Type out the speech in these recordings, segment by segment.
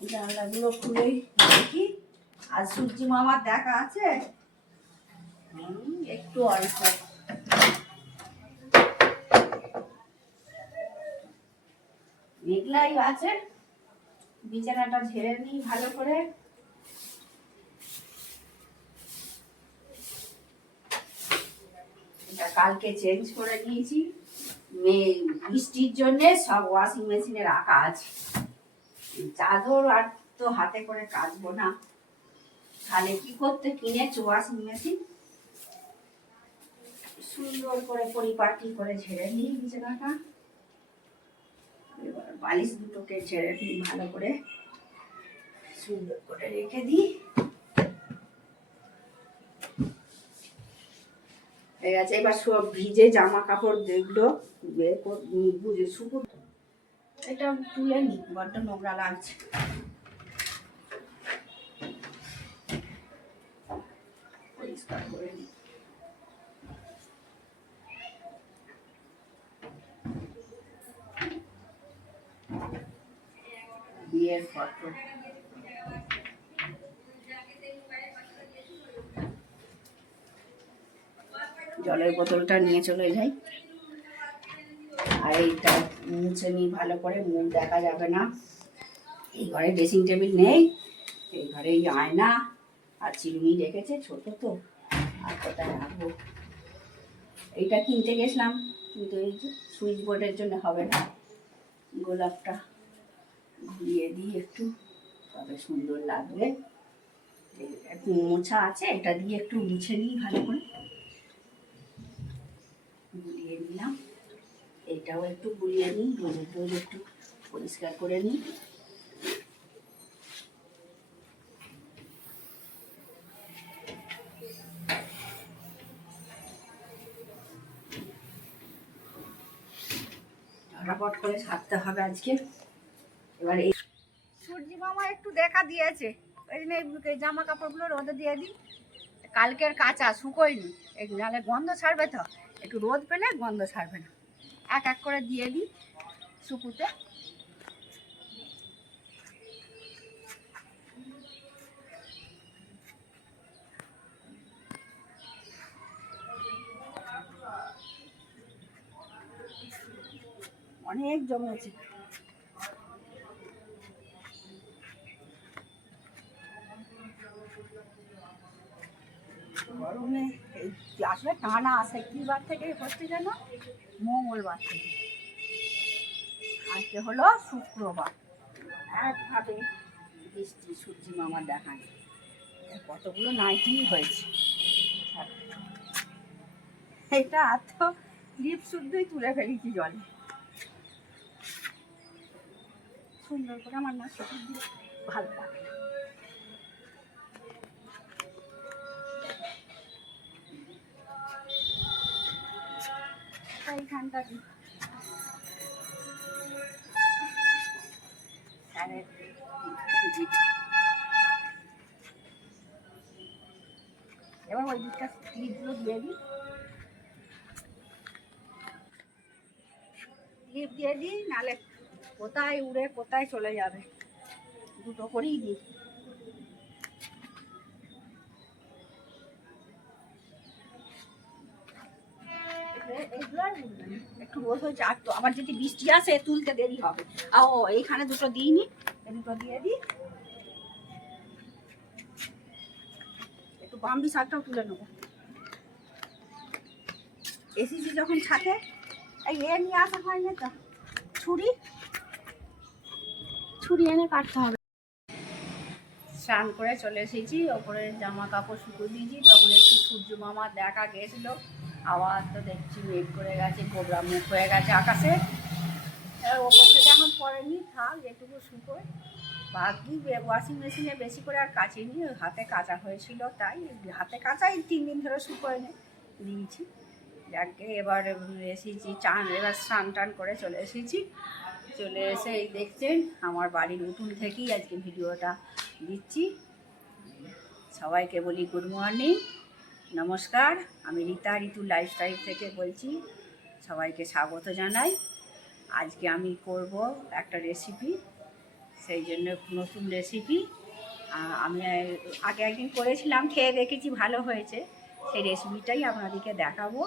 জানলাগুলো খুলেই দেখি। আর সূর্যি মামার দেখা আছে একটু অল্প। মেঘলাই আছে, বিছানাটা ঝেড়ে নিই ভালো করে। এটা কালকে চেঞ্জ করে নিয়েছি, বৃষ্টির জন্য সব ওয়াশিং মেশিনে রাখা আছে। চাদর আর তো হাতে করে কাচবো না, তাহলে কি করতে কিনেছি ওয়াশিং মেশিন। সুন্দর করে পরিপাটি করে ঝেড়ে নিই বিছানাটা। এবার বালিশ দুটোকে ঝেড়ে নিই ভালো করে, সুন্দর করে রেখে দিই। ঠিক আছে, এবার সব ভিজে জামা কাপড় দেখলো বুঝে শুকুর। এটা তুলে নি, বড্ড নোংরা লাগছে। পরিষ্কার করে নি। বিয়ের ফটো, জলের বোতলটা নিয়ে চলে যাই। আর এইটা মুছে নিই ভালো করে, মুখ দেখা যাবে না। এই ঘরে ড্রেসিং টেবিল নেই, এই ঘরে এই আয়না আর চিরুনি রেখেছে, ছোট তো আর কোথায় রাখবো। এইটা কিনতে গেছিলাম, কিন্তু এই যে সুইচ বোর্ডের জন্য হবে না। গোলাপটা ঘুরিয়ে দিই একটু, তবে সুন্দর লাগবে। একটু মোছা আছে, এটা দিয়ে একটু মুছে নিই ভালো করে, গুলিয়ে নিলাম। এটাও একটু গুলিয়ে নিই, রোজের রোজ একটু পরিষ্কার করে নিই। ঝটাপট করে ছাড়তে হবে আজকে। এবার এই সূর্যি মামা একটু দেখা দিয়েছে, ওই জন্য এই জামা কাপড়গুলো রোদে দিয়ে দিই। কালকের কাঁচা শুকোয়নি, একটু নাহলে গন্ধ ছাড়বে তো, একটু রোদ পেলে গন্ধ ছাড়বে না। এক এক করে দিয়ে দিই শুকুতে। অনেক জমেছে। গরমে এই আসলে টানা আসে, কি বার থেকে হচ্ছে যেন, মঙ্গলবার থেকে। আজকে হলো শুক্রবার, একভাবে বৃষ্টি সূর্যি মামার দেখা নেই। কতগুলো নাইটি হয়েছে, এটা এত লিপ শুদ্ধই তুলে ফেলেছি জলে। সুন্দর করে আমার না শুকুর দিয়ে ভালো লাগে না। এইখানটা দিই এবার ওই দিকটা ক্লিপগুলো দিয়ে দিই, ক্লিপ দিয়ে দিই, নাহলে কোথায় উড়ে কোথায় চলে যাবে। দুটো করেই দিই। একটু রোদ হয়েছে, আর তো আবার যদি বৃষ্টি আসে তুলতে দেরি হবে। ও এইখানে দুটো দিইনি, দুটো দিয়ে দিই। একটু বাম্বি শাকটাও তুলে নেবো। এসেছি যখন ছাতে, এই নিয়ে আসা হয়নি তো, ছুরি এনে কাটতে হবে। স্নান করে চলে এসেছি, ওপরে জামা কাপড় শুকিয়ে দিয়েছি। তখন একটু সূর্য মামার দেখা গেছিলো, আবার তো দেখছি মেঘ করে গেছে, গোবরা মুখ হয়ে গেছে আকাশে। ওপর থেকে এখন পরেনি, থাক যেটুকু শুকোয়। বাকি ওয়াশিং মেশিনে বেশি করে আর কাচিনি, হাতে কাচা হয়েছিল, তাই হাতে কাচাই 3 দিন ধরে শুকোয় দিয়েছি। যাকে এবার এসেছি এবার স্নান টান করে চলে এসেছি। চলে এসে এই দেখছেন আমার বাড়ির উঠোন থেকেই আজকে ভিডিওটা দিচ্ছি। সবাইকে বলি গুড মর্নিং, নমস্কার। আমি ঋতু লাইফস্টাইল থেকে বলছি, সবাইকে স্বাগত জানাই। আজকে আমি করব একটা রেসিপি, সেই জন্য নতুন রেসিপি। আমি আগে একদিন করেছিলাম, খেয়ে দেখেছি ভালো হয়েছে, সেই রেসিপিটাই আপনাদেরকে দেখাবো।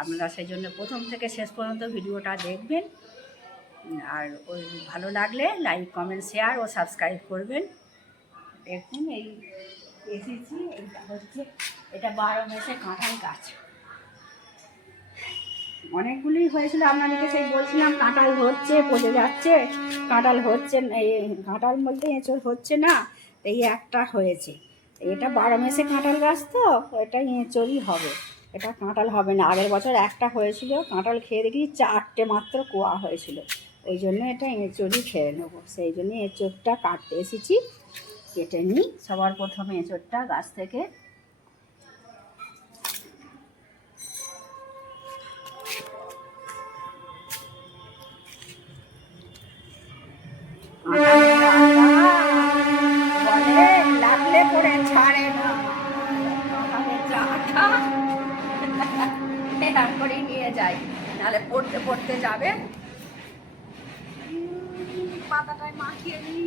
আপনারা সেই জন্য প্রথম থেকে শেষ পর্যন্ত ভিডিওটা দেখবেন। আর ওই ভালো লাগলে লাইক, কমেন্ট, শেয়ার ও সাবস্ক্রাইব করবেন। দেখুন এই এসেছি, এইটা হচ্ছে, এটা 12 মাসে কাঁঠাল গাছ। অনেকগুলি হয়েছিল, আপনাদেরকে সেই বলছিলাম কাঁঠাল হচ্ছে, পচে যাচ্ছে, কাঁঠাল হচ্ছে না, এই কাঁঠাল বলতে এঁচড় হচ্ছে না, এই একটা হয়েছে। এটা 12 মাসে কাঁঠাল গাছ, তো এটা এঁচড়ই হবে, এটা কাঁঠাল হবে না। আগের বছর একটা হয়েছিল, কাঁঠাল খেয়ে দেখি 4টে মাত্র কোয়া হয়েছিল, ওই জন্য এটা এঁচড়ই খেয়ে নেবো। সেই জন্য এঁচড়টা কাটতে এসেছি, কেটে নিই। সবার প্রথমে এঁচড়টা গাছ থেকে লাগলে করে ছাড়ে না, এরকম করে নিয়ে যাই, নাহলে পড়তে পড়তে যাবে। পাতাটায় মাখিয়ে নিই,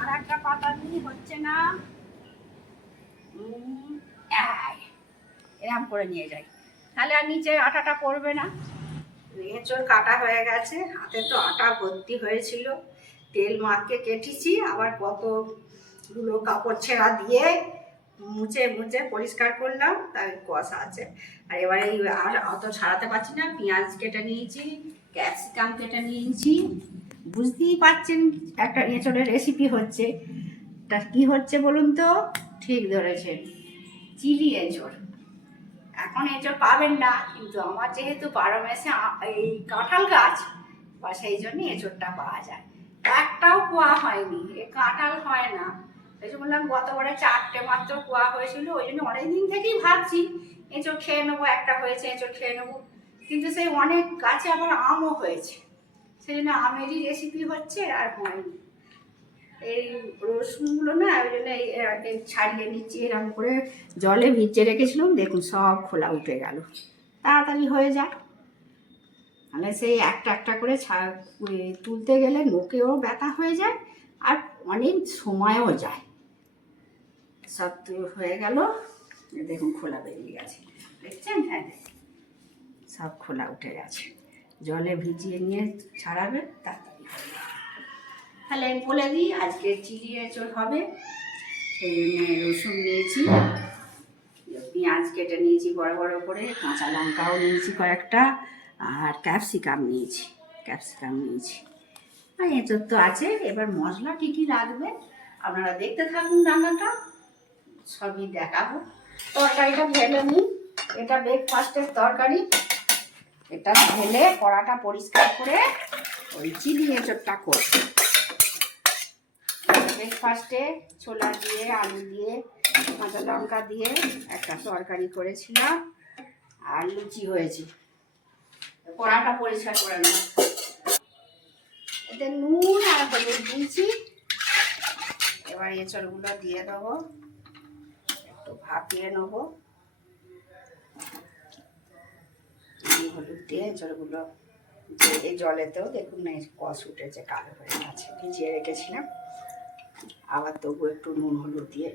আর একটা পাতা নিই, হচ্ছে না, এরকম করে নিয়ে যাই, তাহলে আর নিচে আটাটা পড়বে না। এঁচড় কাটা হয়ে গেছে, হাতে তো আটা ভর্তি হয়েছিল, তেল মাখিয়ে কেটেছি, আবার কতগুলো কাপড় ছেঁড়া দিয়ে মুছে মুছে পরিষ্কার করলাম, তার কষা আছে। আর এবারে আর অত ছাড়াতে পারছি না, পেঁয়াজ কেটে নিয়েছি, ক্যাপসিকাম কেটে নিয়েছি। বুঝতেই পারছেন একটা এঁচড়ের রেসিপি হচ্ছে, তা কী হচ্ছে বলুন তো? ঠিক ধরেছেন, চিলি এঁচড়। এখন এঁচড় পাবেন না, কিন্তু আমার যেহেতু 12 মাসে এই কাঁঠাল গাছ, বা সেই জন্য এঁচড়টা পাওয়া যায়। একটাও কোয়া হয়নি, এ কাঁঠাল হয় না, এই জন্য বললাম গতবারে 4টে মাত্র কোয়া হয়েছিল, ওই জন্য অনেকদিন থেকেই ভাবছি এঁচড় খেয়ে নেবো, একটা হয়েছে এঁচড় খেয়ে নেবো, কিন্তু সেই অনেক গাছে আবার আমও হয়েছে, সেই জন্য আমেরই রেসিপি হচ্ছে, আর হয়নি। এই রসুনগুলো না, ওই জন্য ছাড়িয়ে নিচ্ছি, এরকম করে জলে ভিজিয়ে রেখেছিলাম, দেখুন সব খোলা উঠে গেল, তাড়াতাড়ি হয়ে যায়। তাহলে সেই একটা একটা করে তুলতে গেলে নোকেও ব্যথা হয়ে যায়, আর অনেক সময়ও যায়। সব হয়ে গেল, দেখুন খোলা বেরিয়ে গেছে, দেখছেন? হ্যাঁ, সব খোলা উঠে গেছে, জলে ভিজিয়ে নিয়ে ছাড়াবেন, তাড়াতাড়ি হয়ে যাবে। তাহলে আমি বলে দিই, আজকে চিলি এঁচড় হবে, সেই জন্য রসুন নিয়েছি, পেঁয়াজ কেটে নিয়েছি বড় বড় করে, কাঁচা লঙ্কাও নিয়েছি কয়েকটা, আর ক্যাপসিকাম নিয়েছি, আর এঁচড় তো আছে। এবার মশলা কী কী লাগবে আপনারা দেখতে থাকুন, রান্নাটা সবই দেখাবো। তরকারিটা ঢেলে নিই, এটা ব্রেকফাস্টের তরকারি, এটা ঢেলে কড়াটা পরিষ্কার করে ওই চিলি এঁচড়টা করছি। ব্রেকফাস্টে ছোলা দিয়ে, আলু দিয়ে, কাঁচা লঙ্কা দিয়ে একটা তরকারি করেছিলাম, আর লুচি হয়েছে। কড়াটা পরিষ্কার করে নেব, এতে নুন আর হলুদ দিয়েছি। এবার এঁচড়গুলো দিয়ে দেবো, একটু ভাপিয়ে নেবো, হলুদ দিয়ে এঁচড়গুলো এই জলেতেও দেখুন না কষ উঠেছে, কালো হয়ে গেছে, ভিজিয়ে রেখেছিলাম, আবার তবু একটু নুন হলুদ দিয়ে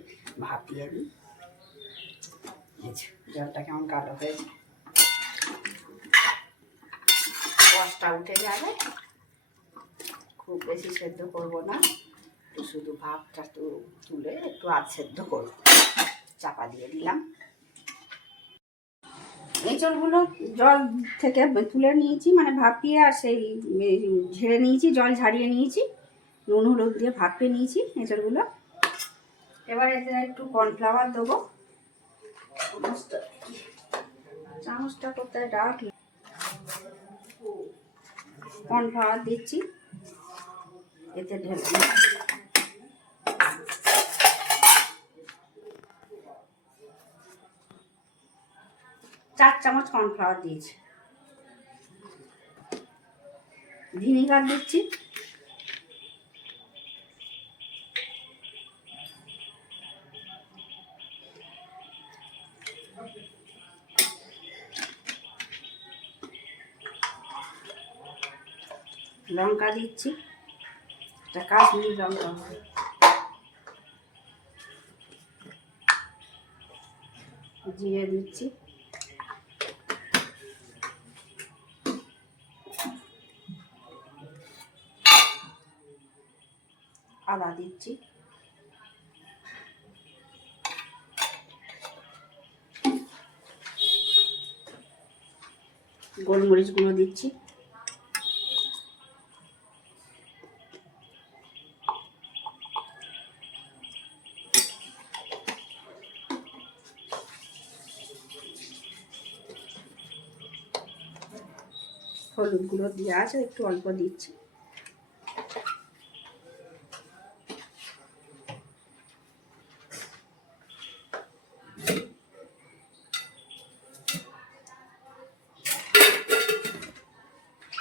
ভাপিয়ে নিই। জলটা কেমন কালো হয়েছে, কষটা উঠে যাবে, খুব বেশি সেদ্ধ করবো না, শুধু ভাপটা তুলে একটু আধ সেদ্ধ করবো, চাপা দিয়ে দিলাম। এঁচড়গুলো জল থেকে তুলে নিয়েছি, মানে ভাপিয়ে, আর সেই ঝেড়ে নিয়েছি, জল ঝারিয়ে নিয়েছি, নুন হলুদ দিয়ে ভাপিয়ে নিয়েছি এঁচড়গুলো। এবার এতে একটু কর্নফ্লাওয়ার দেবো, চামচটা কোথায় রাখি, কর্নফ্লাওয়ার দিচ্ছি, এতে ঢেলে 4 চামচ কর্নফ্লাওয়ার দিয়েছি, ভিনিগার দিচ্ছি, লঙ্কা দিচ্ছি, এটা কাশ্মীরি লঙ্কা হবে। জিরে দিচ্ছি, আদা দিচ্ছি, গোলমরিচ গুঁড়ো দিচ্ছি, হলুদ গুঁড়ো দেওয়া আছে, একটু অল্প দিচ্ছি,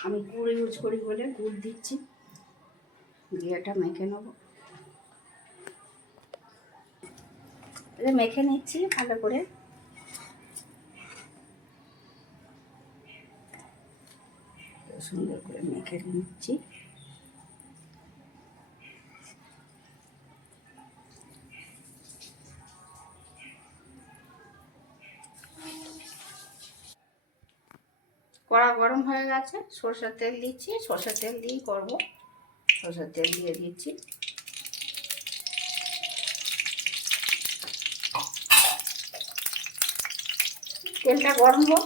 আমি গুড় ইউজ করি বলে গুড় দিচ্ছি, দিয়ে এটা মেখে নেব। এটা মেখে নিচ্ছি ভালো করে। সুন্দর করে মেখে নিচ্ছি। কড়া গরম হয়ে গেছে, সরষের তেল দিচ্ছি, সরষের তেল দিয়েই করবো। সরষের তেল দিয়ে দিচ্ছি, তেলটা গরম হোক,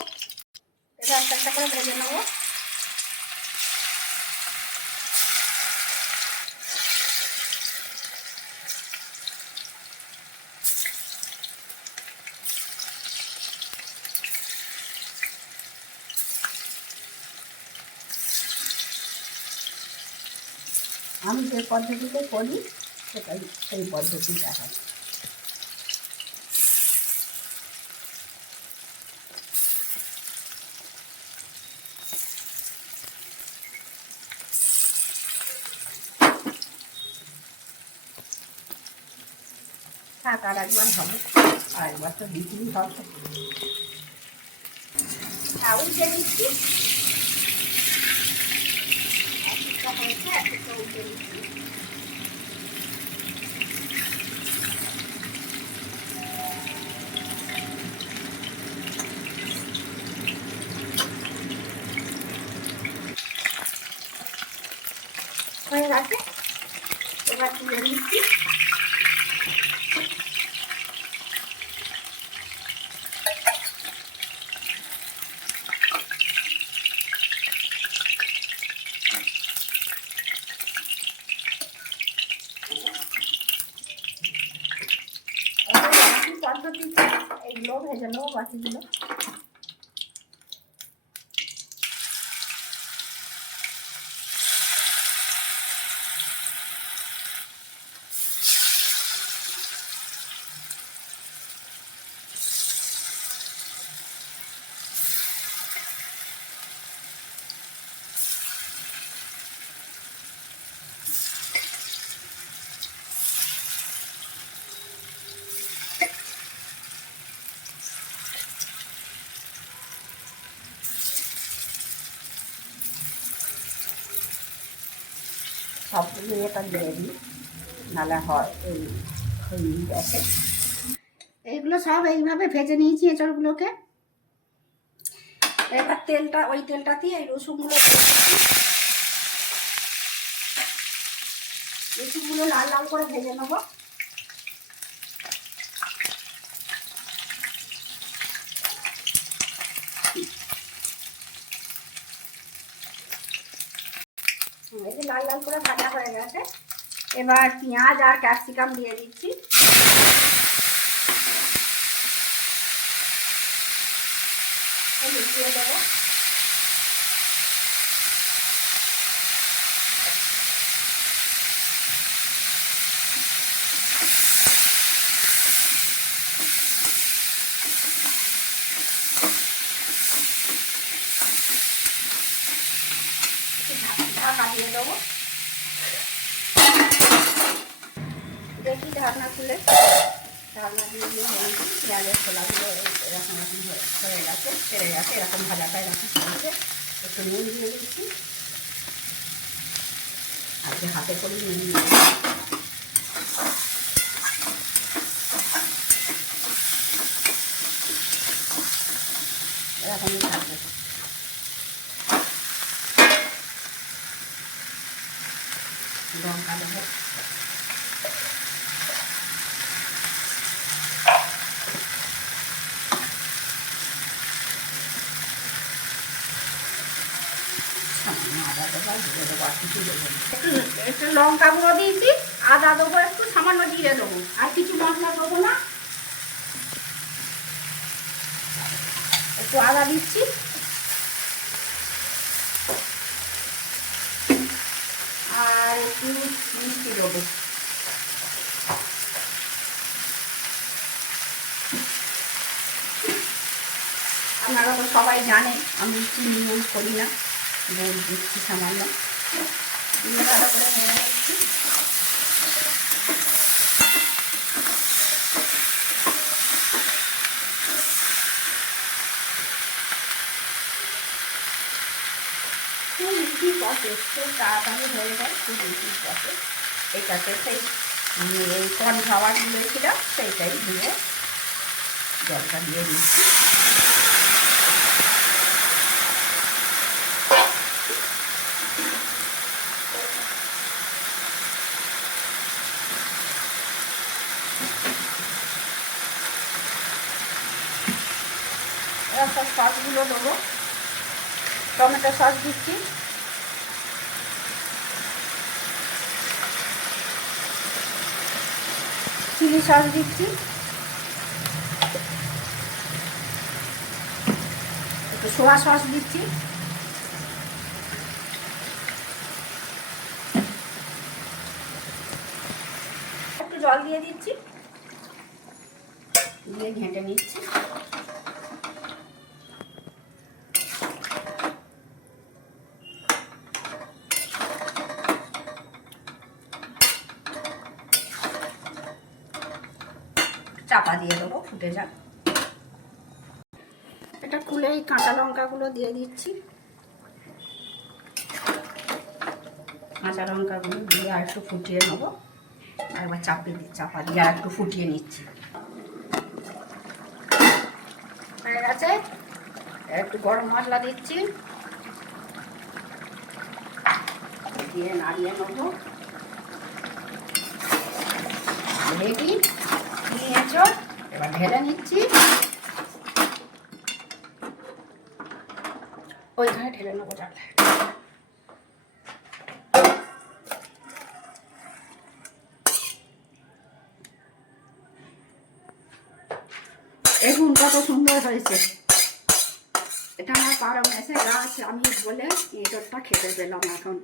এটা একটা একটা করে ভেজে নেবো। আমি যে পদ্ধতিতে করি সেটাই সেই পদ্ধতি দেখাচ্ছি। থাক, আর একবার হবে, আর একবার তো বিক্রি হবে। উল্টে দিচ্ছি, একটা হয়েছে, একটা উল্টে দিচ্ছি। হয়ে গেছে, এবার তুলে নিচ্ছি। পদ্ধতিতে এইগুলো ভেজে নেবো, বাকিগুলো। সবগুলো এটা দিয়ে দিই, নাহলে হয় এই হয়ে গেছে। এইগুলো সব এইভাবে ভেজে নিয়েছি এঁচড়গুলোকে। এবার তেলটা, ওই তেলটাতেই এই রসুনগুলো দিয়ে দিচ্ছি। রসুনগুলো লাল লাল করে ভেজে নেবো। এই যে লাল লাল করে ভাজা হয়ে গেছে, এবার পেঁয়াজ আর ক্যাপসিকাম দিয়ে দিচ্ছি। মিশিয়ে দেবো। ঢাকা দিয়ে দেবো, দেখি ঢাকনা খুলে। ঢাকনা দিয়ে দিয়ে পেঁয়াজের খোলাগুলো এরকম এরকম হয়ে গেছে, ছেড়ে গেছে, এরকম ভাজাটা এরকম হয়েছে। একটু নুন দিয়ে দিচ্ছি আর হাতে করে নিয়ে নিই। এরকমই থাকবে। লঙ্কা দেবো, একটু লঙ্কা গুঁড়ো দিয়েছি, আদা দেবো, একটু সামান্য জিরে দেবো, আর কিছু মশলা দেবো না। একটু আদা দিচ্ছি, আর একটু মিষ্টি দেবো। আপনারা তো সবাই জানেন আমি চিনি ইউজ করি না, গুড় দিচ্ছি সামান্য। ভালো করে নেড়ে নিচ্ছি। খুব ইজি প্রসেস, খুব তাড়াতাড়ি হয়ে যায়, খুব ইজি প্রসেস। এটাতে সেই এই কর্নফ্লাওয়ার দিয়েছিলাম সেইটাই দিয়ে জলটা দিয়ে দিচ্ছি। এবার সব সসগুলো দেবো। টমেটো সস দিচ্ছি, চিলি সস দিচ্ছি, একটু সোয়া সস দিচ্ছি, একটু জল দিয়ে দিচ্ছি, দিয়ে ঘেঁটে নিচ্ছি। চাপা দিয়ে দেবো, ফুটে যাক। এটা খুলে এই কাঁচা লঙ্কাগুলো দিয়ে দিচ্ছি। কাঁচা লঙ্কাগুলো দিয়ে আর একটু ফুটিয়ে নেবো। আর একবার চাপা দিয়ে আর একটু ফুটিয়ে নিচ্ছি। হয়ে গেছে। একটু গরম মশলা দিচ্ছি, দিয়ে নাড়িয়ে নেবো। রেডি নিয়েছো, এবার ঢেলে নিচ্ছি। ওইখানে ঢেলে নেবো চালে। দেখুন কত সুন্দর হয়েছে। এটা আমার 12 মাসের গাছ, আমি বলে এঁচোড়টা খেতে পেলাম। এখন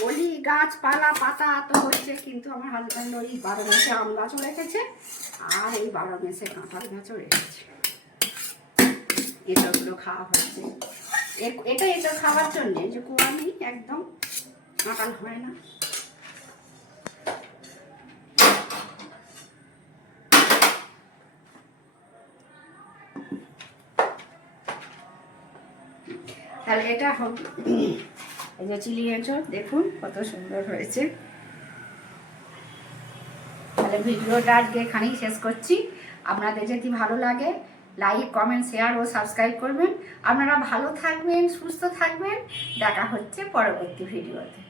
বলি গাছপালা পাতা তো হয়েছে, কিন্তু আমার হাজব্যান্ড ওই 12 মাসে আম গাছও রেখেছে, আর এই 12 মাসে কাঁঠাল গাছও রেখেছে। এঁচোড়গুলো খাওয়া হচ্ছে। এটা এঁচোড় খাওয়ার জন্যে যে কুয়ানি একদম কাঁঠাল হয় না। তাহলে এটা হবে। এই যে চিলি এঁচোড় দেখুন কত সুন্দর হয়েছে। তাহলে ভিডিওটা আজকে এখানেই শেষ করছি। আপনাদের যদি ভালো লাগে লাইক, কমেন্ট, শেয়ার ও সাবস্ক্রাইব করবেন। আপনারা ভালো থাকবেন, সুস্থ থাকবেন। দেখা হচ্ছে পরবর্তী ভিডিওতে।